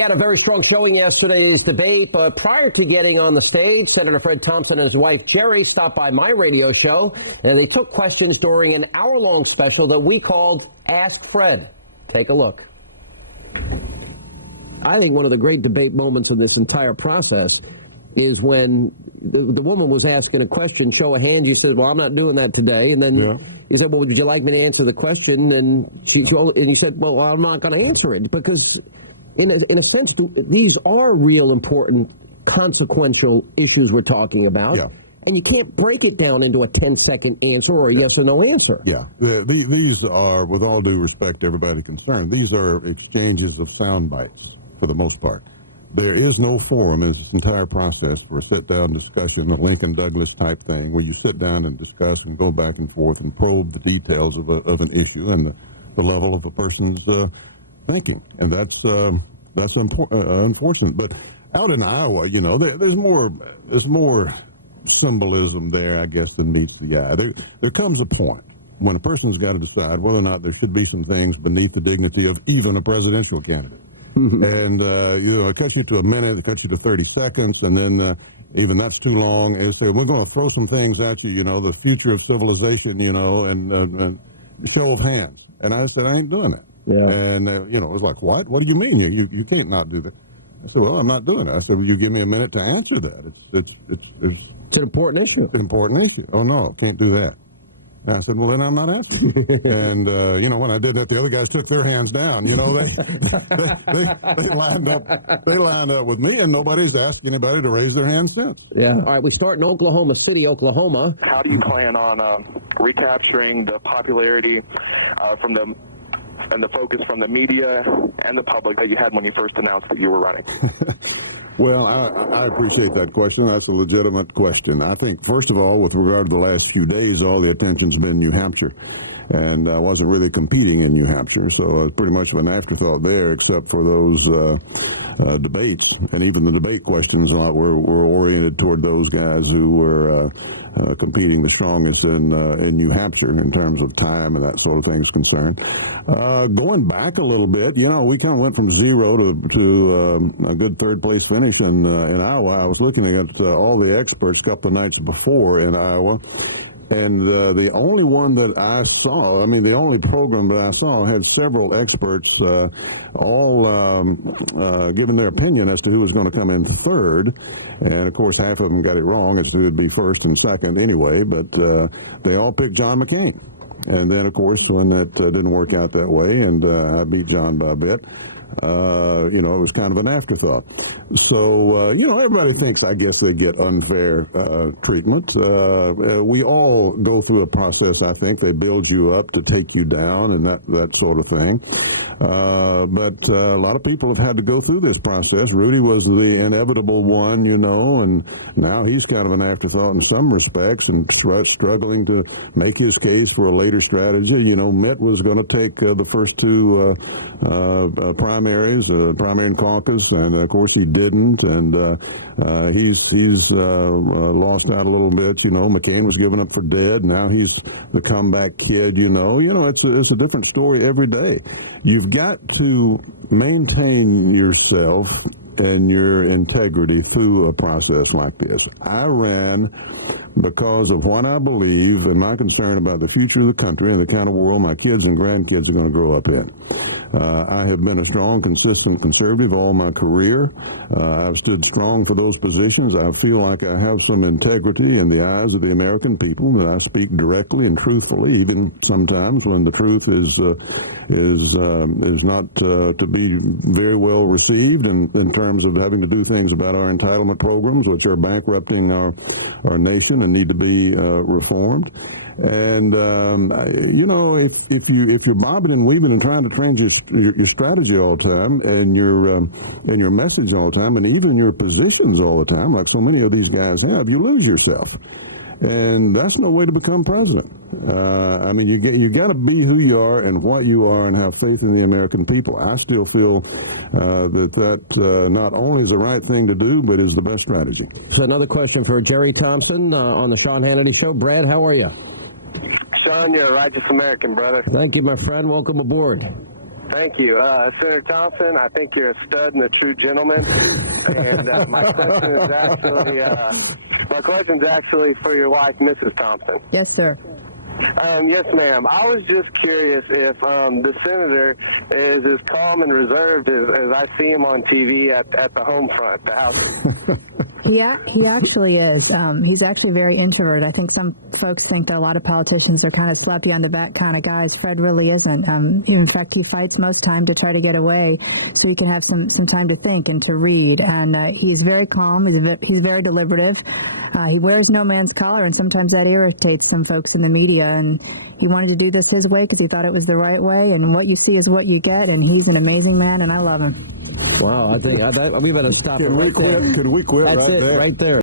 He had a very strong showing yesterday's debate, but prior to getting on the stage, Senator Fred Thompson and his wife Jerry stopped by my radio show, and they took questions during an hour-long special that we called Ask Fred. Take a look. I think one of the great debate moments of this entire process is when the woman was asking a question, show of hands, you said, well, I'm not doing that today, and then you said, well, would you like me to answer the question? And you said, well, I'm not going to answer it, because in a sense, these are real important, consequential issues we're talking about. Yeah. And you can't break it down into a 10-second answer or a yes or no answer. Yeah. These are, with all due respect to everybody concerned, these are exchanges of sound bites for the most part. There is no forum in this entire process for a sit-down discussion, a Lincoln Douglas type thing, where you sit down and discuss and go back and forth and probe the details of an issue and the level of a person's thinking. And that's unfortunate. But out in Iowa, you know, there's more symbolism there, I guess, than meets the eye. There comes a point when a person's got to decide whether or not there should be some things beneath the dignity of even a presidential candidate. And, you know, it cuts you to a minute, it cuts you to 30 seconds, and then even that's too long. They say, we're going to throw some things at you, you know, the future of civilization, you know, and show of hands. And I said, I ain't doing it. Yeah. And, you know, it was like, what? What do you mean? You can't not do that. I said, well, I'm not doing it. I said, well, you give me a minute to answer that. It's an important issue. It's an important issue. Oh, no, can't do that. And I said, well, then I'm not asking. And, you know, when I did that, the other guys took their hands down. You know, they lined up with me, and nobody's asked anybody to raise their hands since. Yeah. All right, we start in Oklahoma City, Oklahoma. How do you plan on recapturing the popularity and the focus from the media and the public that you had when you first announced that you were running? Well, I appreciate that question. That's a legitimate question. I think, first of all, with regard to the last few days, all the attention's been New Hampshire. And I wasn't really competing in New Hampshire, so I was pretty much of an afterthought there, except for those debates. And even the debate questions were oriented toward those guys who were competing the strongest in New Hampshire in terms of time and that sort of thing is concerned. Going back a little bit, you know, we kind of went from zero to a good third-place finish in Iowa. I was looking at all the experts a couple of nights before in Iowa, and the only one that I saw, I mean, the only program that I saw had several experts all giving their opinion as to who was going to come in third. And, of course, half of them got it wrong as to who would be first and second anyway, but they all picked John McCain. And then, of course, when that didn't work out that way and I beat John by a bit, you know, it was kind of an afterthought. So, you know, everybody thinks, I guess, they get unfair treatment. We all go through a process, I think. They build you up to take you down and that sort of thing. But a lot of people have had to go through this process. Rudy was the inevitable one, you know, and now he's kind of an afterthought in some respects and struggling to make his case for a later strategy. You know, Mitt was going to take the first two primaries, the primary and caucus, and of course he didn't, and he's lost out a little bit. You know, McCain was given up for dead. Now he's the comeback kid. You know, it's a different story every day. You've got to maintain yourself and your integrity through a process like this. I ran because of what I believe and my concern about the future of the country and the kind of world my kids and grandkids are going to grow up in. I have been a strong, consistent conservative all my career. I've stood strong for those positions. I feel like I have some integrity in the eyes of the American people, that I speak directly and truthfully, even sometimes when the truth is not to be very well received in terms of having to do things about our entitlement programs, which are bankrupting our nation and need to be reformed. And you know, if you're bobbing and weaving and trying to change your strategy all the time and your message all the time and even your positions all the time, like so many of these guys have, you lose yourself. And that's no way to become president. I mean, you got to be who you are and what you are and have faith in the American people. I still feel that not only is the right thing to do, but is the best strategy. So another question for Jerry Thompson on the Sean Hannity Show. Brad, how are you? Sean, you're a righteous American, brother. Thank you, my friend. Welcome aboard. Thank you. Senator Thompson, I think you're a stud and a true gentleman. And my question's actually for your wife, Mrs. Thompson. Yes, sir. Yes, ma'am. I was just curious if the senator is as calm and reserved as I see him on TV at the home front, the House. He actually is. He's actually very introverted. I think some folks think that a lot of politicians are kind of slap you on the back kind of guys. Fred really isn't. In fact, he fights most time to try to get away so he can have some time to think and to read. And he's very calm. He's very deliberative. He wears no man's collar, and sometimes that irritates some folks in the media. And he wanted to do this his way because he thought it was the right way. And what you see is what you get. And he's an amazing man, and I love him. Wow, I think we better stop. Can we quit? Could we quit That's right it, there? right there.